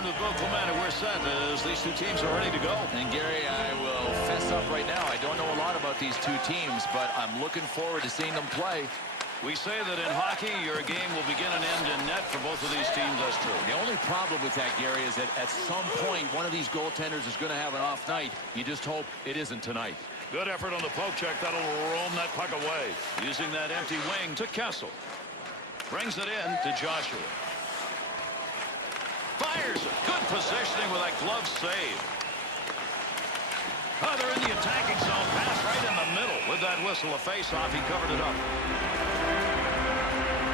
informed with both the men, and we're set as these two teams are ready to go. And Gary, I will fess up right now. I don't know a lot about these two teams, but I'm looking forward to seeing them play. We say that in hockey, your game will begin and end in net for both of these teams. That's true. The only problem with that, Gary, is that at some point, one of these goaltenders is going to have an off night. You just hope it isn't tonight. Good effort on the poke check. That'll roam that puck away. Using that empty wing to Kessel. Brings it in to Joshua. Fires it. Good positioning with that glove save. Oh, they're in the attacking zone. Pass right in the middle. With that whistle, a face-off, he covered it up.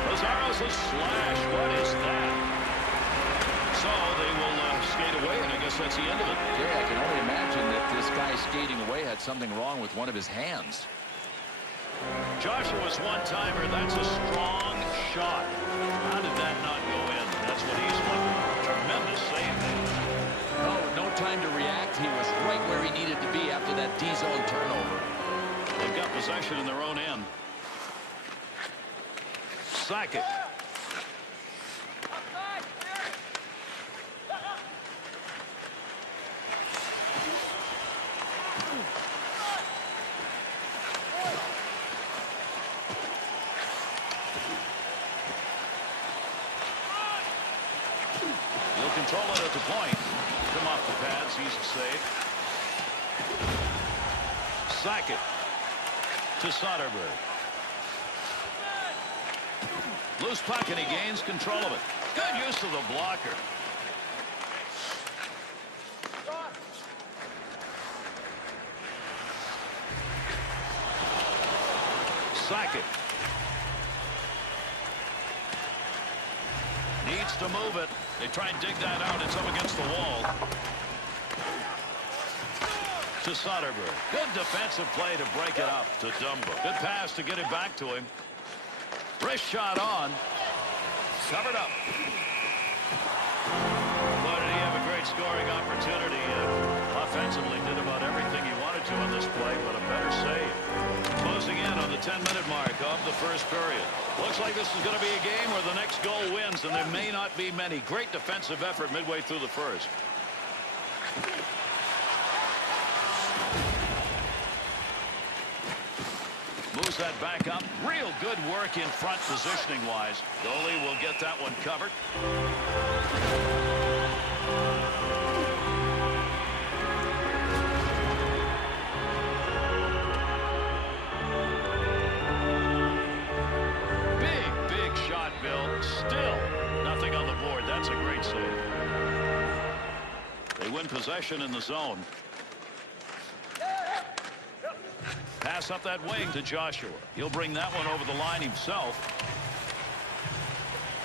Lazarus a slash. What is that? So they will skate away, and I guess that's the end of it. Yeah, I can only imagine that this guy skating away had something wrong with one of his hands. Joshua's one-timer. That's a strong shot. How did that not go in? That's what he's looking for. Tremendous save. No time to react. He was right where he needed to be after that D-zone turnover. They've got possession in their own end. Sackett. He'll control it at the point. Come off the pads. He's a save. Sackett to Soderberg. Loose puck, and he gains control of it. Good use of the blocker. Sackett. Needs to move it. They try and dig that out. It's up against the wall. To Soderberg. Good defensive play to break it up to Dumba. Good pass to get it back to him. Wrist shot on. Covered up. But did he have a great scoring opportunity? Offensively did about everything he wanted to on this play, but a better save. Closing in on the 10-minute mark of the first period. Looks like this is going to be a game where the next goal wins, and there may not be many. Great defensive effort midway through the first. Moves that back up. Real good work in front positioning-wise. Goalie will get that one covered. Big shot, Bill. Still nothing on the board. That's a great save. They win possession in the zone. Pass up that wing to Joshua. He'll bring that one over the line himself.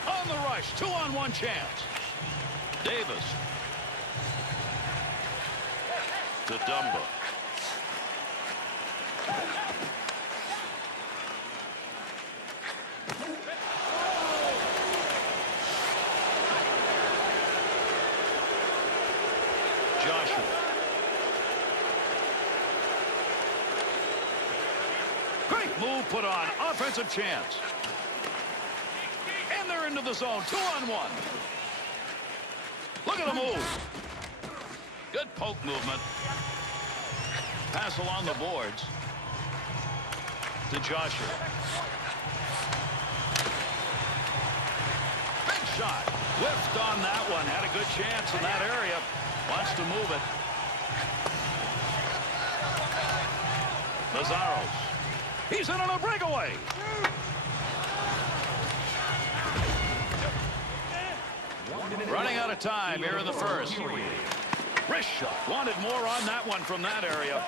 On the rush. 2-on-1 chance. Davis. To Dumba. Joshua. Great move put on. Offensive chance. And they're into the zone. 2-on-1. Look at the move. Good poke movement. Pass along the boards to Joshua. Big shot. Whiffed on that one. Had a good chance in that area. Wants to move it. Lazarus. He's in on a breakaway. Running out of time here in the first. Wrist shot. Wanted more on that one from that area.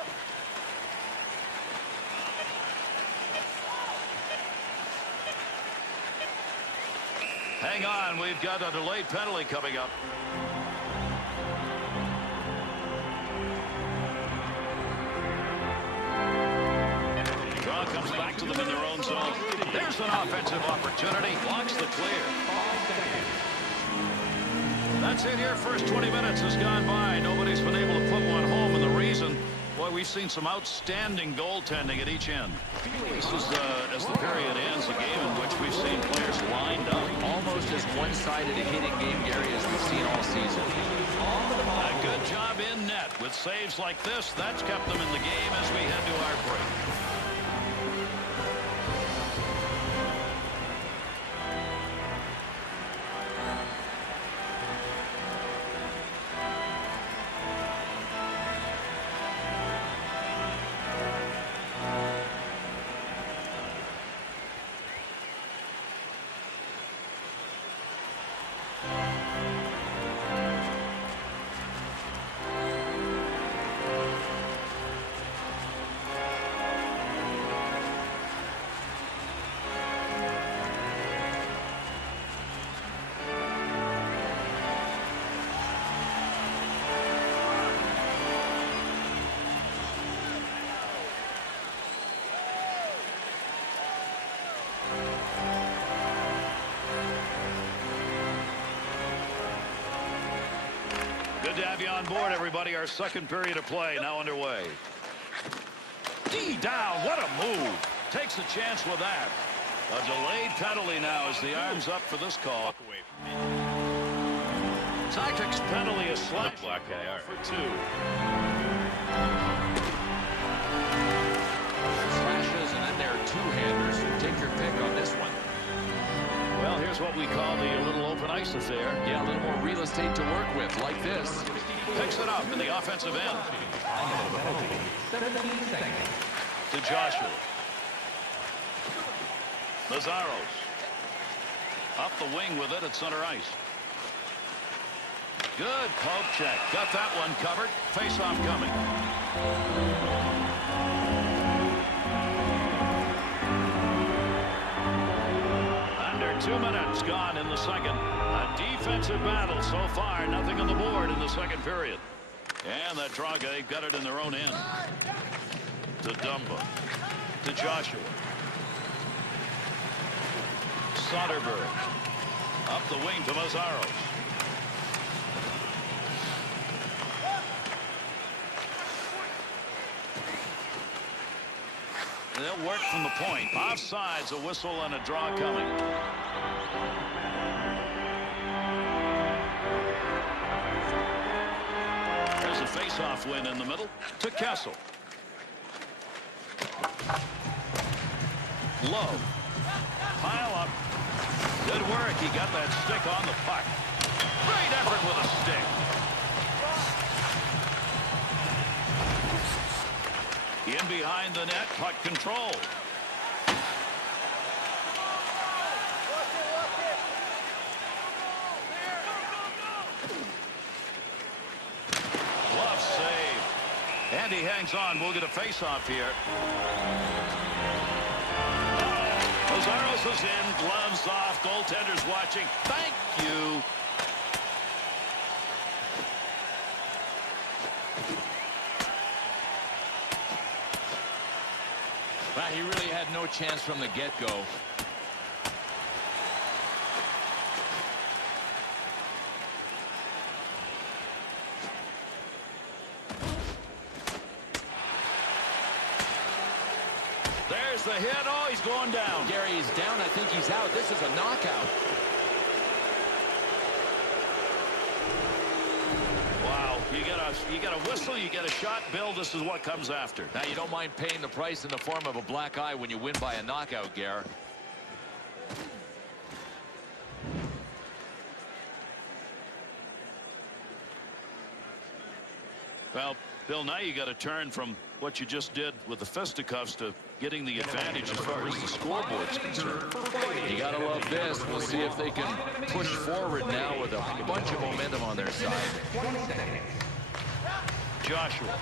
Hang on. We've got a delayed penalty coming up. Comes back to them in their own zone. There's an offensive opportunity. Blocks the clear. That's it here. First 20 minutes has gone by. Nobody's been able to put one home, and the reason, boy, we we've seen some outstanding goaltending at each end. This is as the period ends, a game in which we've seen players lined up. Almost as one-sided a hitting game, Gary, as we've seen all season. A good job in net with saves like this. That's kept them in the game as we head to our break. Good to have you on board, everybody. Our second period of play now underway. D down. What a move. Takes a chance with that. A delayed penalty now as the arm's up for this call. Tactics penalty is slash for 2. Slashes, and then there are two-handers. Take your pick on this one. Well, here's what we call the little open ice affair. Yeah, a little more real estate to work with, like this. Picks it up in the offensive end. 17 seconds. To Joshua. Lazzaros. Up the wing with it at center ice. Good poke check. Got that one covered. Face-off coming. Under 2 minutes gone in the second. A defensive battle so far. Nothing on the board in the second period. And that Draga, they've got it in their own end. To Dumba. To Joshua. Soderberg. Up the wing to Mazzaros. They'll work from the point. Offsides, a whistle and a draw coming. There's a face-off win in the middle to Kessel. Low. Pile up. Good work. He got that stick on the puck. Great effort with a stick. In behind the net, puck control. Glove save. And he hangs on. We'll get a face-off here. Lazzaros is in. Gloves off. Goaltender's watching. Thank you. Well, he really had no chance from the get-go. There's the hit. Oh, he's going down. Gary, he's down. I think he's out. This is a knockout. Wow. You get a whistle, you get a shot. Bill, this is what comes after. Now, you don't mind paying the price in the form of a black eye when you win by a knockout, Gary. Well, Bill, now you got to turn from what you just did with the fisticuffs to getting the advantage as far as the scoreboard's concerned. You got to love this. We'll see if they can push forward now with a bunch of momentum on their side. Joshua.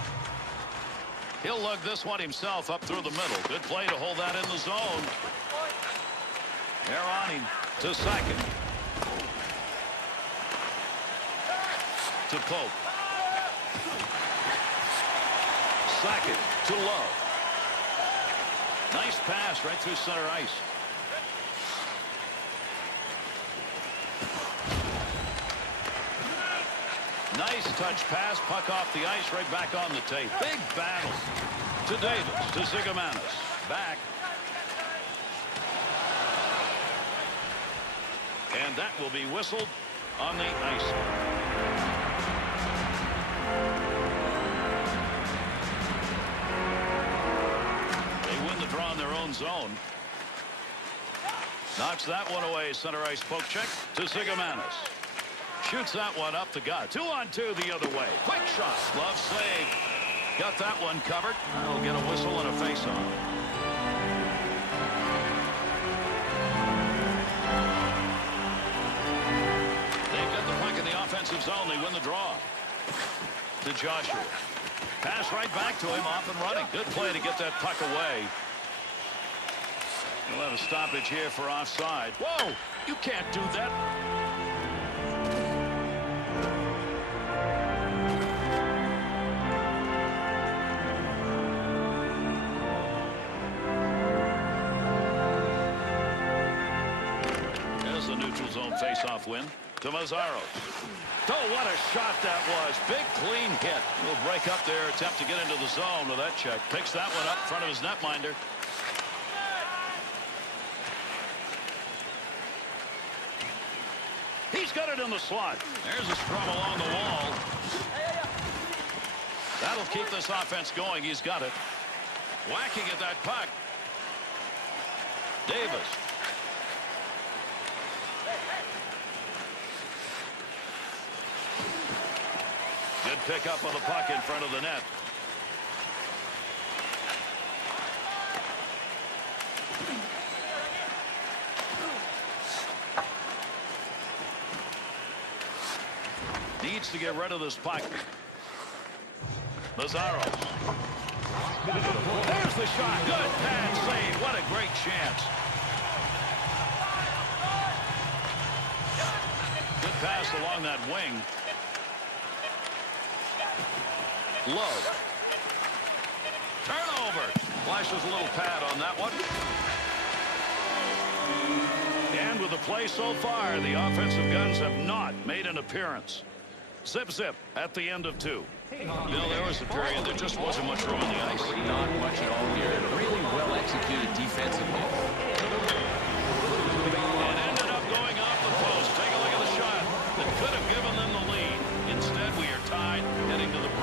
He'll lug this one himself up through the middle. Good play to hold that in the zone. They're on him to second. To Pope. Second to Love. Nice pass right through center ice. Nice touch pass. Puck off the ice, right back on the tape. Big battle to Davis, to Zigomanis. Back. And that will be whistled on the ice. They win the draw in their own zone. Knocks that one away. Center ice poke check to Zigomanis. Shoots that one up the gut. 2-on-2 the other way. Quick shot. Glove save. Got that one covered. He'll get a whistle and a face-off. They've got the puck in the offensive zone. They win the draw. To Joshua. Pass right back to him. Off and running. Good play to get that puck away. We'll have a stoppage here for offside. Whoa! You can't do that. There's the neutral zone face-off win to Mazzaro. Oh, what a shot that was. Big, clean hit. Will break up their attempt to get into the zone with that check. Picks that one up in front of his netminder. He's got it in the slot. There's a scrum along the wall. That'll keep this offense going. He's got it. Whacking at that puck. Davis. Good pickup of the puck in front of the net. Needs to get rid of this puck. Mazzaro. There's the shot. Good pad save. What a great chance. Good pass along that wing. Low. Turnover. Flashes a little pad on that one. And with the play so far, the offensive guns have not made an appearance. Zip at the end of 2. Bill, there was a period there just wasn't much room on the ice. Not much at all here. Really well executed defensively. And ended up going off the post. Take a look at the shot that could have given them the lead. Instead, we are tied heading to the break.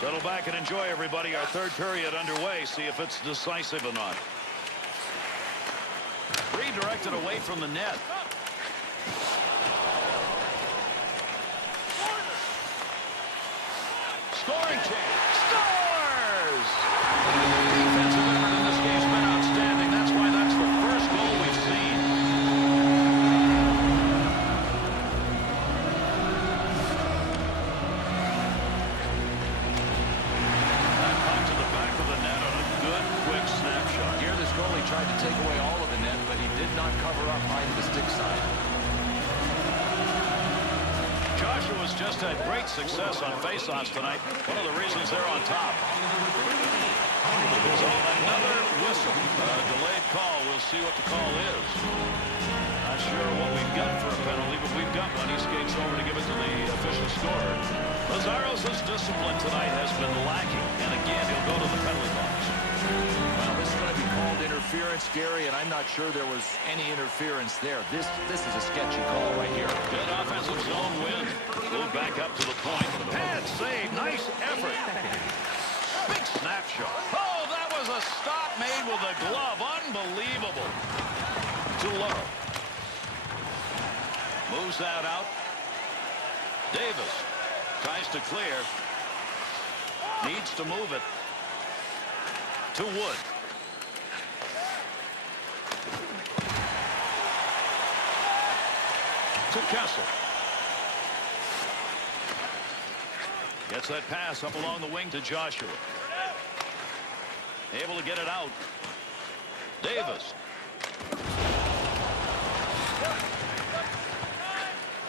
Settle back and enjoy, everybody. Our third period underway. See if it's decisive or not. Redirected away from the net. Scoring chance. Scores! Defensive effort in this game's been outstanding. That's why that's the first goal we've seen. That puck to the back of the net on a good, quick snapshot. Here, this goalie tried to take away all of the net, but he did not cover up high to the stick side. Joshua's just had great success on faceoffs tonight. One of the reasons they're on top. So another whistle. Delayed call. We'll see what the call is. Not sure what we've got for a penalty, but we've got one. He skates over to give it to the official scorer. Lazzaro's discipline tonight has been lacking. And again, he'll go to the penalty box. Well, this is going to be called interference, Gary, and I'm not sure there was any interference there. This is a sketchy call right here. Good offensive zone win. Move back up to the point. Pad save. Nice effort. Big snapshot. Oh, that was a stop made with a glove. Unbelievable. Too low. Moves that out. Davis tries to clear. Needs to move it to Wood. To Kessel. Gets that pass up along the wing to Joshua. Able to get it out. Davis.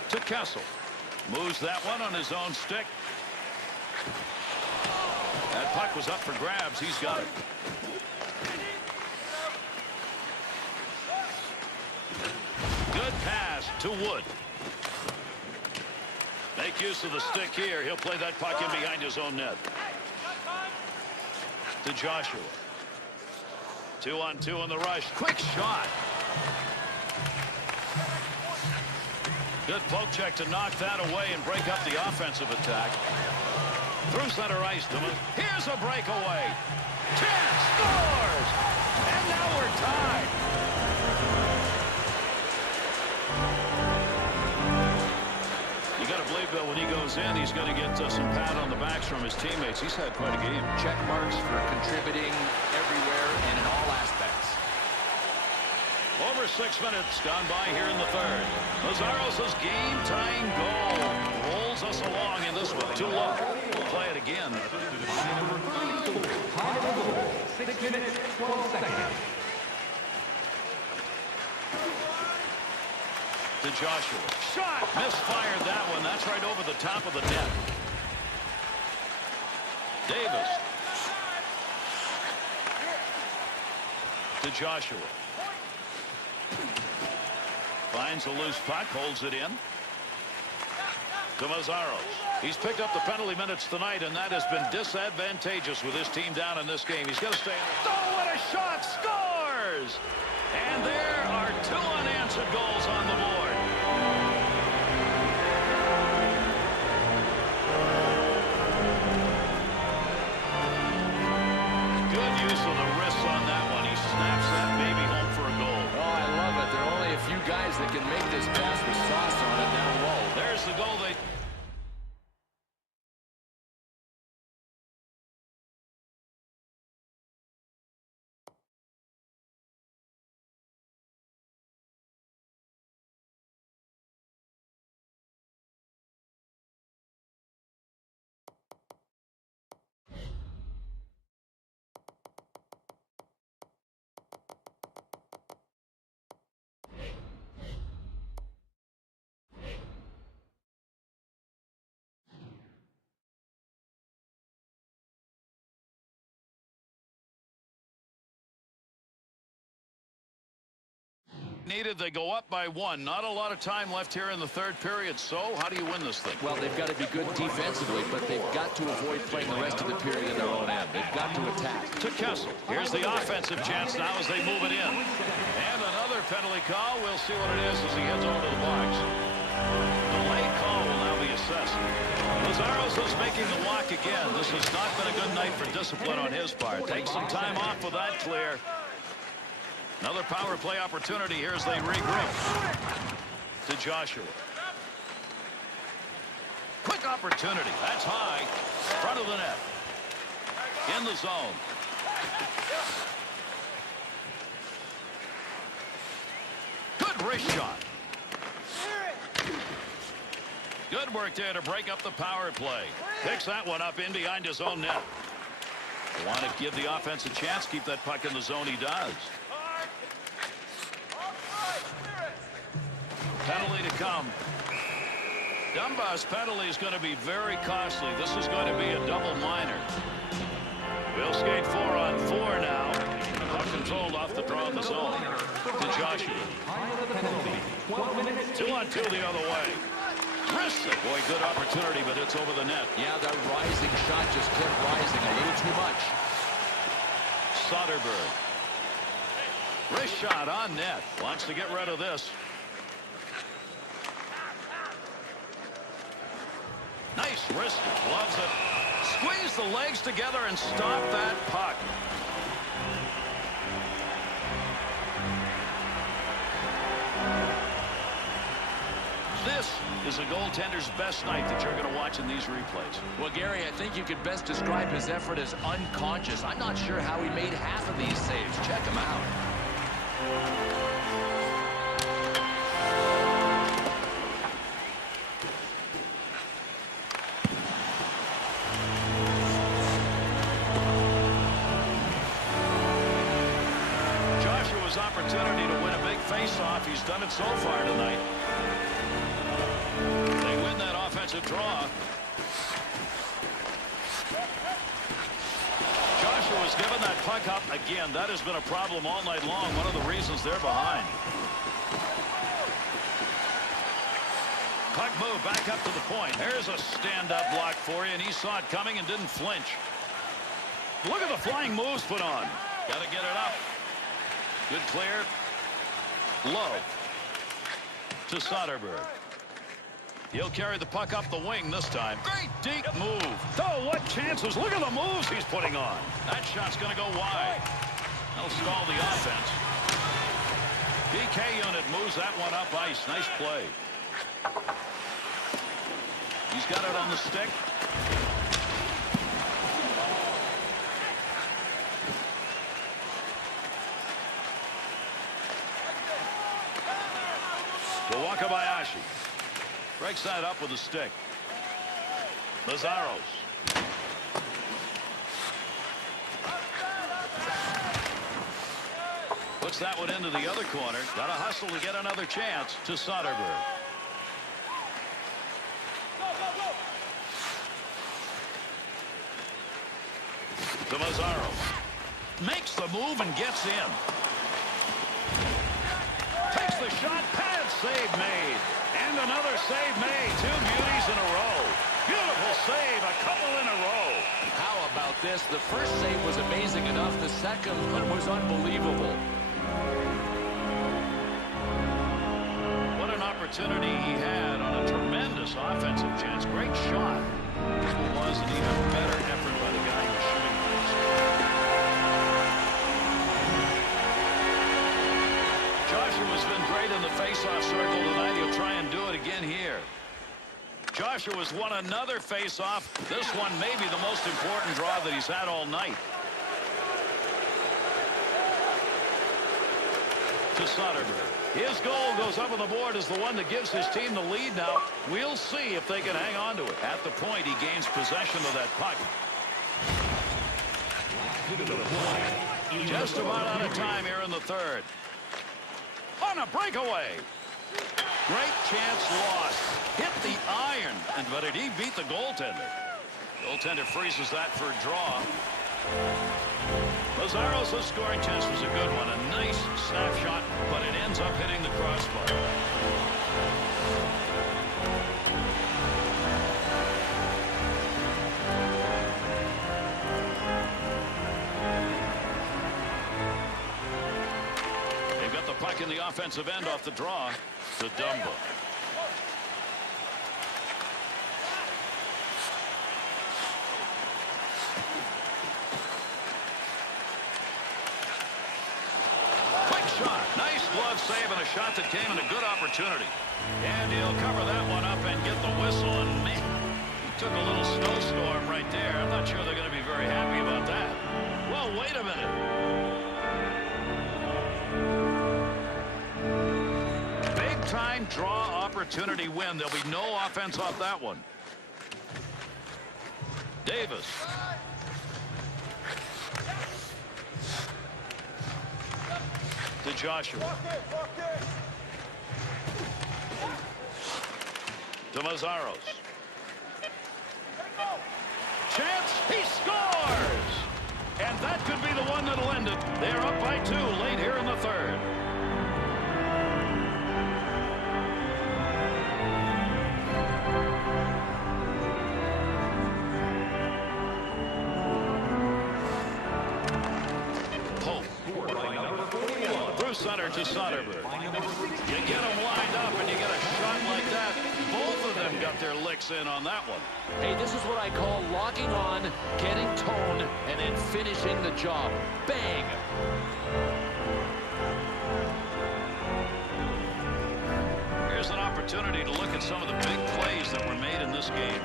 To Kessel. Moves that one on his own stick. That puck was up for grabs. He's got it. Good pass to Wood. Make use of the stick here. He'll play that puck in behind his own net. To Joshua. 2-on-2 on the rush. Quick shot. Good poke check to knock that away and break up the offensive attack. Through center ice to him. Here's a breakaway. Chance scores! And now we're tied. You got to believe, Bill, when he goes in, he's going to get some pat on the backs from his teammates. He's had quite a game. Check marks for contributing everywhere and in all aspects. Over 6 minutes gone by here in the third. Lazaros's game-tying goal rolls us along in this one. Too low. We'll play it again. Number 34, time of the goal, 6 minutes, 12 seconds. To Joshua. Shot! Misfired that one. That's right over the top of the net. Davis. To Joshua. Finds a loose puck, holds it in. To Mazzaros. He's picked up the penalty minutes tonight, and that has been disadvantageous with his team down in this game. He's got to stay. Oh, what a shot! Scores! And there are 2 unanswered goals on the board. Good use of the wrists on that one. He snaps that baby home for a goal. Oh, I love it. There are only a few guys that can make this pass with sauce on it down low. There's the goal they... needed. They go up by 1. Not a lot of time left here in the third period. So how do you win this thing? Well, they've got to be good defensively, but they've got to avoid playing the rest of the period in their own end. They've got to attack. To Kessel. Here's the offensive chance now as they move it in. And another penalty call. We'll see what it is as he heads over to the box. Delayed call will now be assessed. Lazzaros is making the walk again. This has not been a good night for discipline on his part. Takes some time off with that clear. Another power play opportunity here as they regroup. To Joshua. Quick opportunity. That's high. Front of the net. In the zone. Good wrist shot. Good work there to break up the power play. Picks that one up in behind his own net. They want to give the offense a chance. Keep that puck in the zone. He does. Penalty to come. Dunbar's penalty is going to be very costly. This is going to be a double minor. We'll skate 4-on-4 now. Puck controlled off the draw in the zone. To Joshua. 2-on-2 the other way. Wrists it. Boy, good opportunity, but it's over the net. Yeah, that rising shot just kept rising a little too much. Soderberg. Wrist shot on net. Wants to get rid of this. Nice wrist. Loves it. Squeeze the legs together and stop that puck. This is a goaltender's best night that you're going to watch in these replays. Well, Gary, I think you could best describe his effort as unconscious. I'm not sure how he made half of these saves. Check him out. Joshua's opportunity to win a big face-off. He's done it so far tonight. They win that offensive draw. Joshua's given that puck up again. That has been a problem all night long. One of the reasons they're behind. Puck move back up to the point. There's a stand-up block for you, and he saw it coming and didn't flinch. Look at the flying moves put on. Got to get it up. Good clear. Low to Soderberg. He'll carry the puck up the wing this time. Great deep move. Oh, what chances. Look at the moves he's putting on. That shot's going to go wide. That'll stall the offense. PK unit moves that one up ice. Nice play. He's got it on the stick. Wakabayashi breaks that up with a stick. Lazzaros. Puts that one into the other corner. Got to hustle to get another chance to Soderberg. To Lazzaros. Makes the move and gets in. Takes the shot. Pad save made. And another save made. Two beauties in a row. Beautiful save. A couple in a row. How about this? The first save was amazing enough. The second one was unbelievable. What an opportunity he had on a tremendous offensive chance. Great shot. It was an even better effort by the guy who was shooting first. Joshua's been great in the face-off circle tonight. He'll try and do it again here. Joshua's won another face-off. This one may be the most important draw that he's had all night. To Soderberg. His goal goes up on the board as the one that gives his team the lead now. We'll see if they can hang on to it. At the point, he gains possession of that puck. Just about out of time here in the third. On a breakaway. Great chance lost. Hit the iron. But did he beat the goaltender? Goaltender freezes that for a draw. Lazzaros' scoring chance was a good one. A nice snapshot, but it ends up hitting the crossbar. They've got the puck in the offensive end off the draw to Dumba. Glove save and a shot that came in a good opportunity. And he'll cover that one up and get the whistle. And man, he took a little snowstorm right there. I'm not sure they're going to be very happy about that. Well, wait a minute. Big time draw opportunity win. There'll be no offense off that one. Davis. To Joshua. To Lazzaros. Chance. He scores! And that could be the one that'll end it. They're up by 2 late here in the third. Center to Soderberg. You get them lined up and you get a shot like that. Both of them got their licks in on that one. Hey, this is what I call locking on, getting tone, and then finishing the job. Bang! Here's an opportunity. opportunity to look at some of the big plays that were made in this game.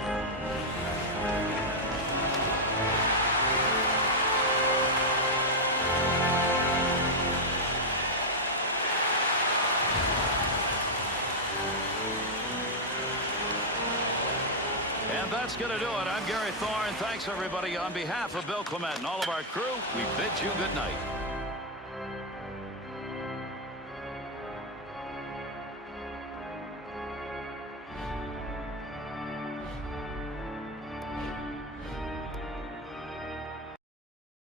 And that's going to do it. I'm Gary Thorne. Thanks, everybody. On behalf of Bill Clement and all of our crew, we bid you good night.